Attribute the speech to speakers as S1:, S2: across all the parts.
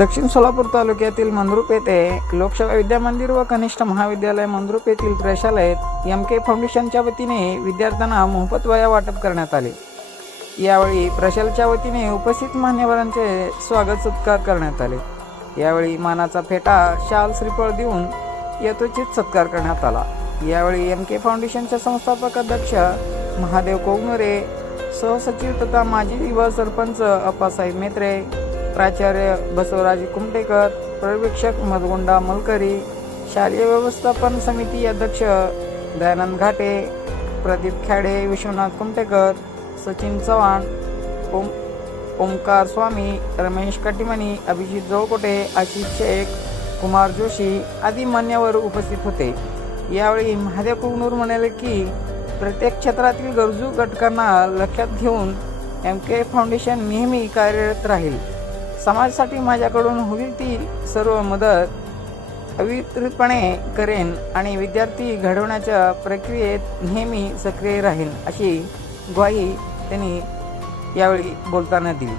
S1: दक्षिण सोलापूर तालुक्यातील मंद्रुप येथे लोकसेवा विद्या मंदिर व कनिष्ठ महाविद्यालय मंद्रुप येथील प्रशालेत एम के फाउंडेशनच्या वतीने विद्यार्थ्यांना मोफत वया वाटप करण्यात आले. यावेळी प्रशालच्या वतीने उपस्थित मान्यवरांचे स्वागत सत्कार करण्यात आले. यावेळी मानाचा फेटा शाल श्रीफळ देऊन यथोचित सत्कार करण्यात आला. यावेळी एम के फाउंडेशनच्या संस्थापक अध्यक्ष महादेव कोगनुरे सहसचिव तथा माजी युवा सरपंच अप्पासाहेब मेत्रे प्राचार्य बसवराज कुमटेकर पर्यवेक्षक मधगुंडा मलकरी शालेय व्यवस्थापन समिती अध्यक्ष दयानंद घाटे प्रदीप खेडे विश्वनाथ कुमटेकर सचिन चव्हाण ओम ओमकार स्वामी रमेश कटिमणी अभिजित जोळकोटे आशिष शेख कुमार जोशी आदी मान्यवर उपस्थित होते. यावेळी महादेव कुगनूर म्हणाले की प्रत्येक क्षेत्रातील गरजू घटकांना लक्षात घेऊन एम के फाउंडेशन नेहमी कार्यरत राहील. समाजासाठी माझ्याकडून होईल ती सर्व मदत अविरतपणे करेन आणि विद्यार्थी घडवण्याच्या प्रक्रियेत नेहमी सक्रिय राहील अशी ग्वाही त्यांनी यावेळी बोलताना दिली.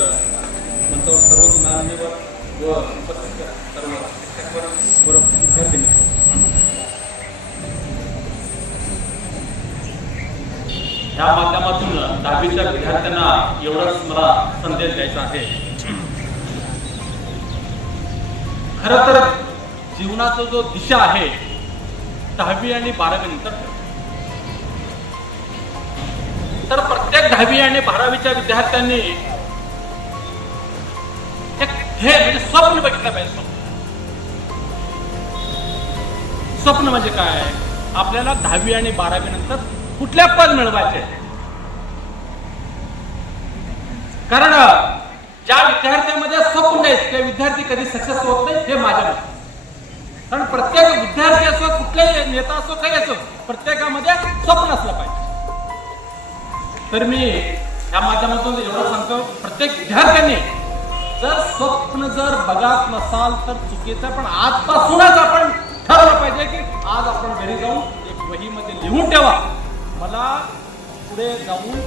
S2: मंचावर सर्व मान्यवर व उपस्थित सर्व शिक्षकवर बरोबर विद्यार्थी मित्र. ह्या माध्यमातून दहावीच्या विद्यार्थ्यांना एवढाच मला संदेश द्यायचा आहे खर तर जीवनाचा जो दिशा आहे दहावी आणि बारावी नंतर तर प्रत्येक दहावी आणि बारावीच्या विद्यार्थ्यांनी हे म्हणजे स्वप्न बघितलं पाहिजे स्वप्न. स्वप्न म्हणजे काय? आपल्याला दहावी आणि बारावी नंतर कुठल्या पद मिळवायचे? कारण ज्या विद्यार्थ्यांमध्ये स्वप्न आहेत त्या विद्यार्थी कधी सक्सेस होत नाही हे माझ्या मत. कारण प्रत्येक विद्यार्थी असो कुठलाही नेता असो काही असो प्रत्येकामध्ये स्वप्न असलं पाहिजे. तर मी या माध्यमातून एवढं सांगतो प्रत्येक विद्यार्थ्यांनी जर स्वप्न जर बघत नसाल तर चुकीचं पण आजपासूनच आपण ठरवलं पाहिजे की आज आपण घरी जाऊन एक वहीमध्ये लिहून ठेवा. मला पुढे जाऊन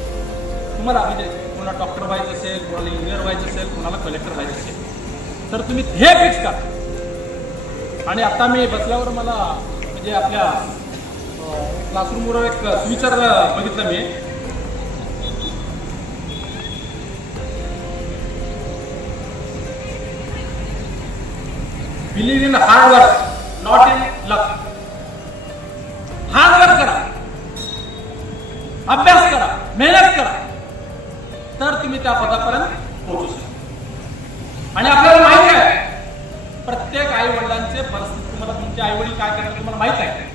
S2: तुम्हाला म्हणजे कोणाला डॉक्टर व्हायचं असेल कोणाला इंजिनियर व्हायचं असेल कोणाला कलेक्टर व्हायचं असेल तर तुम्ही हे फिक्स करा. आणि आता मी बसल्यावर मला म्हणजे आपल्या क्लासरूमवर एक सुविचार बघितलं मी. Believe in hard work not in luck hard work करा. अभ्यास करा मेहनत करा. तर तुम्ही त्या पदापर्यंत पोहोचू शकता. आणि आपल्याला माहीत आहे प्रत्येक आई वडिलांचे परिस्थिती तुम्हाला तुमचे आई वडील काय करणार तुम्हाला माहीत आहे.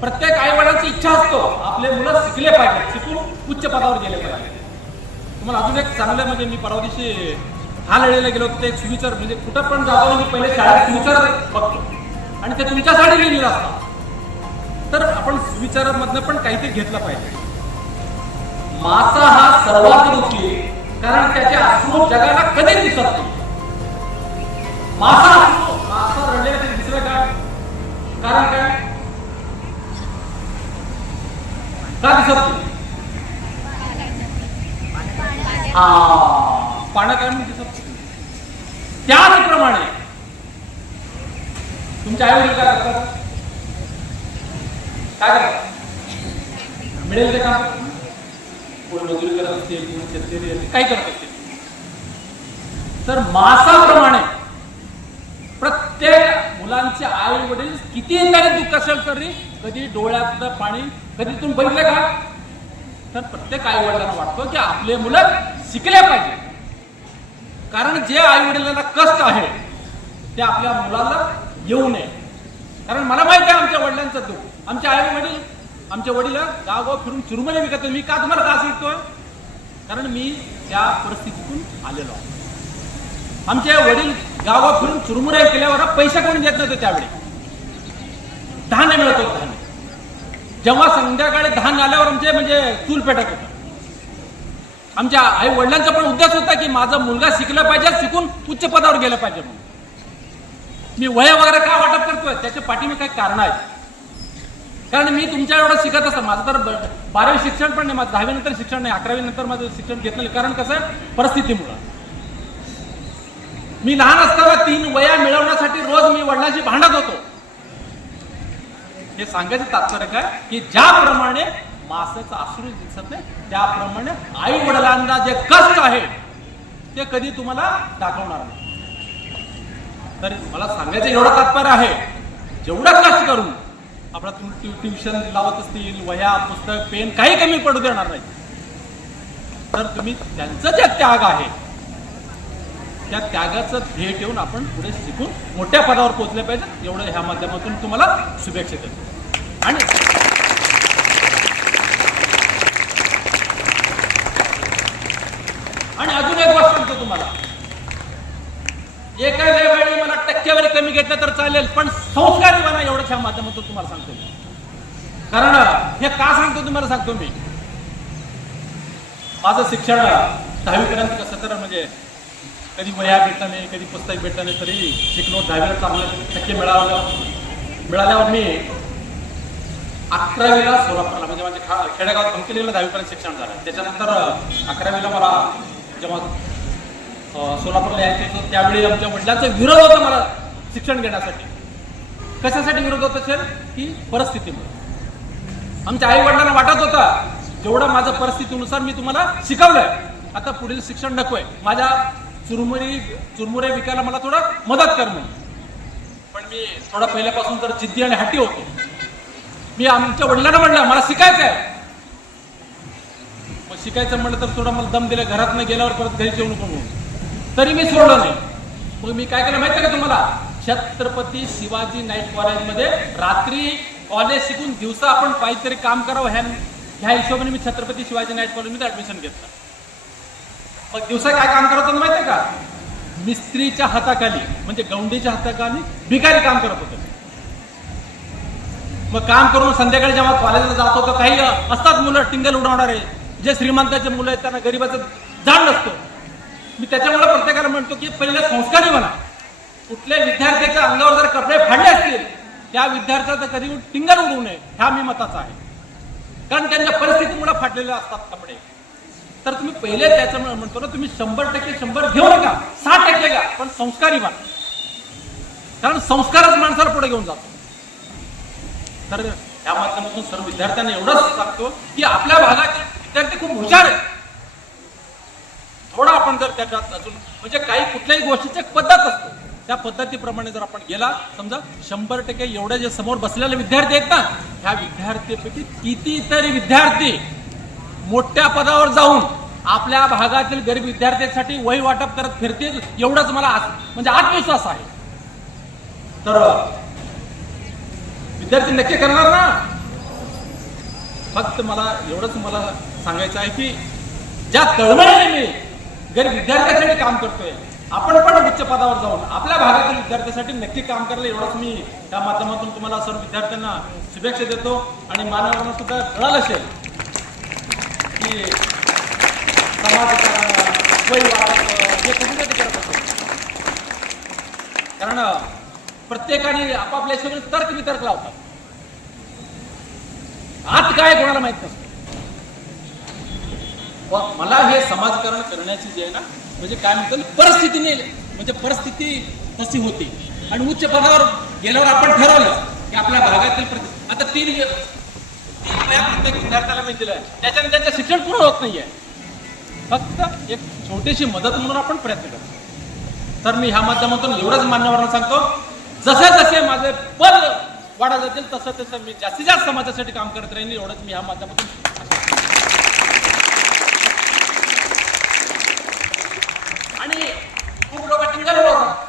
S2: प्रत्येक आई वडिलांची इच्छा असतो आपले मुलं शिकले पाहिजे शिकून उच्च पदावर गेले पाहिजे तुम्हाला अजून एक चांगलं म्हणजे मी परवा दिवशी हा लढायला गेलो ते एक सुविचार म्हणजे कुठं पण जातो मी पहिले शाळेत सुविचार बघतो. आणि ते तुमच्यासाठी लिहिलेलं असतात तर आपण सुविचारामधनं पण काहीतरी घेतलं पाहिजे. मासा हा सर्वात दुःखी कारण त्याचे अश्रू जगाला कधी दिसत नाही. मासा मासा रडलेला रडण्याचे दिसलं काय कारण काय? का दिसत नाही? हा. पाण्यात आहे दिसत त्याचप्रमाणे तुमच्या आई वडील काय करतात? काय करतात? मिळेल ते काम? कोण मजुरी करत असते कोण शेतकरी असते काही करत असते तर मासाप्रमाणे प्रत्येक मुलांचे आई वडील किती येणारे दुःख असेल तरी कधी डोळ्यातलं पाणी कधी तुम्ही बघितलं का? तर प्रत्येक आई वडिलांना वाटतो की आपले मुलं शिकले पाहिजे. कारण जे आई वडिलांना कष्ट आहे ते आपल्या मुलाला येऊ नये. कारण मला माहिती आहे आमच्या वडिलांचं दुःख. आमच्या आई वडील आमच्या वडील गावगाव फिरून चिरुमले विकत मी का तुम्हाला का सांगतोय कारण मी त्या परिस्थितीतून आलेलो आहे. आमचे वडील गावात फिरून चुरमुरे केल्यावर पैसे कोणी देत नव्हते त्यावेळी? धान्य मिळत होतं धान्य. जेव्हा संध्याकाळी धान्य आल्यावर आमचे म्हणजे चूल पेटत होतं. आमच्या आई वडिलांचा पण उद्देश होता की माझा मुलगा शिकला पाहिजे शिकून उच्च पदावर गेला पाहिजे म्हणून. मी वया वगैरे का वाटप करतोय त्याच्या पाठीमी काही कारण आहेत. कारण मी तुमच्या एवढं शिकत असतं. माझं तर बारावी शिक्षण पण नाही माझं दहावी नंतर शिक्षण नाही अकरावी नंतर माझं शिक्षण घेतलं कारण कसं परिस्थितीमुळं. मी लहान असताना तीन वया मिळवण्यासाठी रोज मी वडिलांशी भांडत होतो. हे सांगायचं तात्पर्य काय? की ज्याप्रमाणे मासाचं अश्रू दिसत नाही. त्याप्रमाणे आई वडिलांना जे कष्ट आहे ते कधी तुम्हाला दाखवणार नाही. तर मला सांगायचं एवढं तात्पर्य आहे जेवढं कष्ट करून आपला ट्युशन लावत असतील वह्या पुस्तक पेन काही कमी पडू देणार नाही. तर तुम्ही त्यांचं जे त्याग आहे त्या त्यागाचं ध्येय ठेवून आपण पुढे शिकून मोठ्या पदावर पोहोचले पाहिजे एवढं ह्या माध्यमातून तुम्हाला शुभेच्छा देतो. आणि अजून एक गोष्ट सांगतो तुम्हाला एका वेळी मला टक्केवारी कमी घेतलं तर चालेल पण संस्कारी बना एवढंच ह्या माध्यमातून तुम्हाला सांगतो मी. कारण हे का सांगतो तुम्हाला सांगतो मी? माझं शिक्षण दहावीपर्यंत कसं तर म्हणजे कधी वया भेटलं नाही कधी पुस्तक भेटलं नाही तरी शिकलो दहावीला चांगले टक्के मिळालं. मिळाल्यावर मी अकरावीला सोलापूरला म्हणजे माझ्या खा खेडेगावात कंपनीला दहावीपर्यंत शिक्षण झालं. त्याच्यानंतर अकरावीला मला जेव्हा सोलापूरला यायचं होतं त्यावेळी आमच्या वडिलांचा विरोध होता मला शिक्षण घेण्यासाठी. कशासाठी विरोध होत असेल की परिस्थितीमुळे. आमच्या आई वडिलांना वाटत होता जेवढं माझ्या परिस्थितीनुसार मी तुम्हाला शिकवलंय आता पुढील शिक्षण नकोय. माझ्या चुरमुरी चुरमुरे विकायला मला थोडा मदत कर म्हणून. पण मी थोडा पहिल्यापासून तर जिद्दी आणि हट्टी होतो. मी आमच्या वडिलांना म्हणलं मला शिकायचं आहे मग शिकायचं म्हटलं तर थोडा मला दम दिला घरात न गेल्यावर परत घरी येऊ नको म्हणून. तरी मी सोडलं नाही. मग मी काय केलं माहिती का तुम्हाला? छत्रपती शिवाजी नाईट कॉलेजमध्ये रात्री कॉलेज शिकून दिवसा आपण काहीतरी काम करावं ह्या ह्या हिशोबाने मी छत्रपती शिवाजी नाईट कॉलेजमध्ये ऍडमिशन घेतलं. मग दिवसा काय काम करत होतं माहितीये का? मिस्त्रीच्या हाताखाली म्हणजे गौंडीच्या हाताखाली भिकारी काम करत होतं. मग काम करून संध्याकाळी जेव्हा कॉलेजला जात होतो काही असतात मुलं टिंगल उडवणारे. जे श्रीमंताचे मुलं आहेत त्यांना गरीबाचं जाण नसतो. मी त्याच्यामुळे प्रत्येकाला म्हणतो की पहिले संस्कारी म्हणा. कुठल्या विद्यार्थ्याच्या अंगावर जर कपडे फाडले असतील त्या विद्यार्थ्याचं कधी टिंगर उडू नये ह्या मी मताचा आहे. कारण त्यांच्या परिस्थितीमुळे फाटलेले असतात कपडे. तर तुम्ही पहिले त्याच्यामुळे म्हणतो ना तुम्ही शंभर टक्के शंभर घेऊ नका साठ टक्के घ्या पण संस्कारी म्हणा कारण संस्कारच माणसाला पुढे घेऊन जातो. तर त्या माध्यमातून सर्व विद्यार्थ्यांना एवढंच सांगतो की आपल्या भागातील विद्यार्थी खूप हुशार आहेत. थोडा आपण जर त्याच्यात अजून म्हणजे काही कुठल्याही गोष्टीची एक पद्धत असते. त्या पद्धतीप्रमाणे जर आपण गेला समजा शंभर टक्के एवढे जे समोर बसलेले विद्यार्थी आहेत ना ह्या विद्यार्थीपैकी कितीतरी विद्यार्थी मोठ्या पदावर जाऊन आपल्या भागातील गरीब विद्यार्थ्यांसाठी वही वाटप करत फिरतील एवढंच मला म्हणजे आत्मविश्वास आहे. तर विद्यार्थी नक्की करणार ना? फक्त मला एवढंच मला सांगायचं आहे की ज्या तळमळीने मी जर विद्यार्थ्यांसाठी काम करतोय. आपण पण उच्च पदावर जाऊन आपल्या भागातील विद्यार्थ्यांसाठी नक्की काम करायला एवढंच मी त्या माध्यमातून तुम्हाला सर्व विद्यार्थ्यांना शुभेच्छा देतो आणि मानवांना सुद्धा कळालं असेल की समाजाचा हे करत असतो कारण प्रत्येकाने आपापल्या हिशोबाने तर्क वितर्क लावतात. आत काय कोणाला माहीत नसतं. मला हे समाजकारण करण्याची जे आहे ना म्हणजे काय म्हणतो परिस्थितीने म्हणजे परिस्थिती तशी होती. आणि उच्च पदावर गेल्यावर आपण ठरवलं की आपल्या भागातील प्रति- आता तीन तीन प्रत्येक विद्यार्थ्याला मी दिलं त्याच्याने त्यांचं शिक्षण पूर्ण होत नाहीये. फक्त एक छोटीशी मदत म्हणून आपण प्रयत्न करतो. तर मी ह्या माध्यमातून एवढंच मान्यवरांना सांगतो जसे जसे माझे पद वाढत जातील तसं तसं मी जास्तीत जास्त समाजासाठी काम करत राहील एवढंच मी ह्या माध्यमातून आणि खूप लोक टिंगल होतात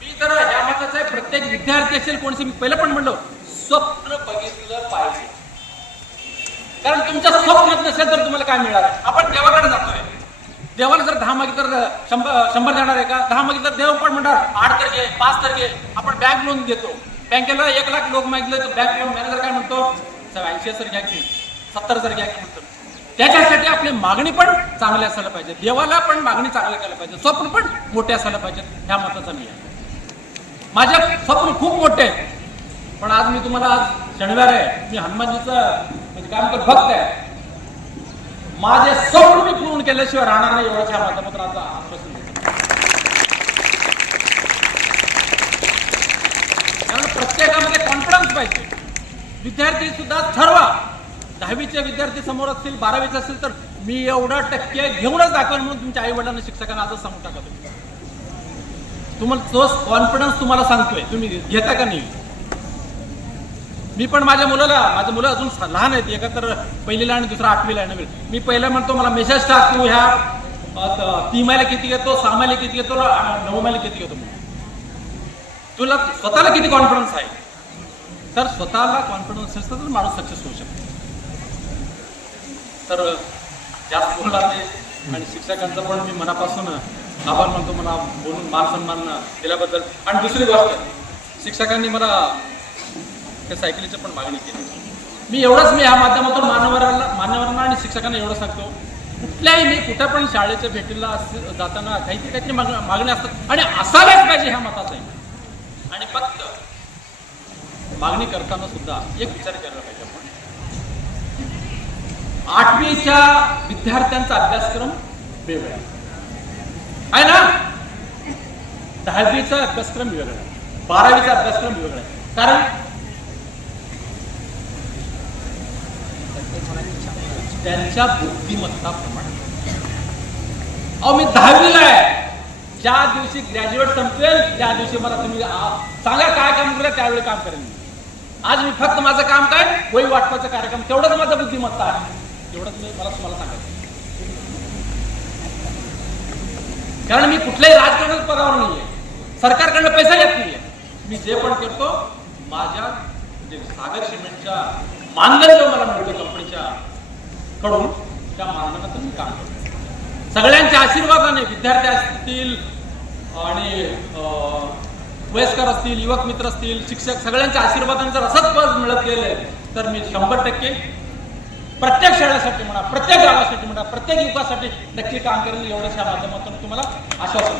S2: मी तर ह्या मताचं आहे प्रत्येक विद्यार्थी असेल कोणसे मी पहिलं पण म्हणलो स्वप्न बघितलं पाहिजे. कारण तुमच्या स्वप्नात नसेल तर तुम्हाला काय मिळणार? आपण देवाकडे जातोय. देवाला जर दहा मागितलं तर शंभर शंभर देणार आहे का? दहा मागितलं तर देव पण म्हणणार आठ तर घे पाच तर घे. आपण बँक लोन देतो बँकेला एक लाख लोक मागितलं तर बँक लोन मॅनेजर काय म्हणतो? ऐंशी हजार घ्या की सत्तर हजार घ्या की म्हणतो. त्याच्यासाठी आपली मागणी पण चांगली असायला पाहिजे. देवाला पण मागणी चांगली करायला पाहिजे. स्वप्न पण मोठे असायला पाहिजे. ह्या मताचा मी आहे माझे स्वप्न खूप मोठे आहे. पण आज मी तुम्हाला आज शनिवार आहे. मी हनुमानजीचं म्हणजे काम कर भक्त आहे. माझे स्वप्न मी पूर्ण केल्याशिवाय राहणार नाही एवढंच ह्या माझ्या पत्राचा आश्वासन कारण प्रत्येकामध्ये कॉन्फिडन्स पाहिजे. विद्यार्थी सुद्धा ठरवा. दहावीचे विद्यार्थी समोर असतील बारावीचे असतील तर मी एवढा टक्के घेऊनच दाखवेन म्हणून तुमच्या आई वडिलांना शिक्षकांना आजच सांगून टाका तुम्ही तुम्हाला तोच कॉन्फिडन्स तुम्हाला सांगतोय. तुम्ही घेता का नाही? मी पण माझ्या मुलाला माझं मुलं अजून लहान आहेत. एका तर पहिलीला आणि दुसरा आठवीला आहे नवीन मी पहिला म्हणतो मला मेसेज टाक तू ह्या तीन त- किती घेतो सहा महिला किती घेतो नऊ महिला किती घेतो तुला स्वतःला किती कॉन्फिडन्स आहे? तर स्वतःला कॉन्फिडन्स असतं तर माणूस सक्सेस होऊ शकतो. तर जास्त बोलला ते आणि शिक्षकांचा पण मी मनापासून आभार मानतो मला बोलून मान सन्मान दिल्याबद्दल. आणि दुसरी गोष्ट शिक्षकांनी मला त्या सायकलीची पण मागणी केली. मी एवढंच मी ह्या माध्यमातून मान्यवरांना मान्यवरांना आणि शिक्षकांना एवढं सांगतो. कुठल्याही मी कुठं पण शाळेच्या भेटीला जाताना काहीतरी काहीतरी माग मागण्या असतात. आणि असायलाच पाहिजे ह्या मताचा. आहे आणि फक्त मागणी करताना सुद्धा एक विचार करायला पाहिजे आपण. आठवीच्या विद्यार्थ्यांचा अभ्यासक्रम वेगळा. आहे. ना? दहावीचा अभ्यासक्रम वेगळा आहे. बारावीचा अभ्यासक्रम वेगळा आहे. कारण त्यांच्या बुद्धिमत्ताप्रमाणे अहो मी दहावीला आहे. ज्या दिवशी ग्रॅज्युएट संपेल त्या दिवशी मला तुम्ही सांगा काय काम केलं त्यावेळी काम करेन आज मी फक्त माझं काम काय? वही वाटपाचा कार्यक्रम. तेवढंच माझं बुद्धिमत्ता आहे. तेवढंच मी मला तुम्हाला सांगायचं कारण मी कुठल्याही राजकारणात पदावर नाहीये. सरकारकडनं पैसा येत नाहीये. मी जे पण करतो माझ्या म्हणजे सागर सिमेंटच्या मानधन जो मला मिळतो कंपनीच्या कडून त्या मानधनातून मी काम करतो. सगळ्यांच्या आशीर्वादाने विद्यार्थी असतील आणि अं, वयस्कर असतील युवक मित्र असतील शिक्षक सगळ्यांच्या आशीर्वादाने जर असंच पद मिळत गेले तर मी शंभर टक्के प्रत्येक शाळेसाठी म्हणा प्रत्येक गावासाठी म्हणा प्रत्येक युगासाठी नक्की काम करेल एवढंच या माध्यमातून तुम्हाला आश्वासन.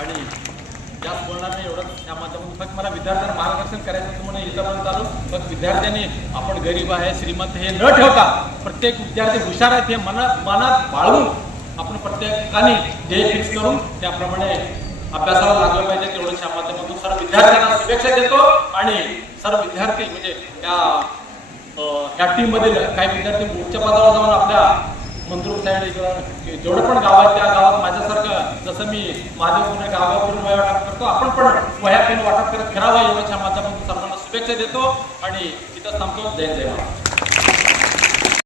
S2: आणि जास्त बोलणार नाही एवढंच. त्या माध्यमातून फक्त मला विद्यार्थ्यांना मार्गदर्शन करायचं होतं म्हणून इथं चालू. फक्त विद्यार्थ्यांनी आपण गरीब आहे श्रीमंत हे न ठेवता प्रत्येक विद्यार्थी हुशार आहेत हे मनात मनात बाळगून आपण प्रत्येकाने ध्येय फिक्स करून त्याप्रमाणे अभ्यासाला लागलं पाहिजे तेवढं त्या माध्यमातून सर्व विद्यार्थ्यांना शुभेच्छा देतो आणि सर्व विद्यार्थी म्हणजे त्या ह्या टीम मधील काही विद्यार्थी उच्च पदावर जाऊन आपल्या मंत्रुप साईड इकडं जेवढं पण गाव आहेत त्या गावात माझ्यासारखं जसं मी माझ्या पूर्ण गावावरून वया वाटप करतो आपण पण वह्या पेन वाटप करत फिरावा एवढ्याच्या माध्यमातून सर्वांना शुभेच्छा देतो आणि इथं थांबतो. जय जय महाराज.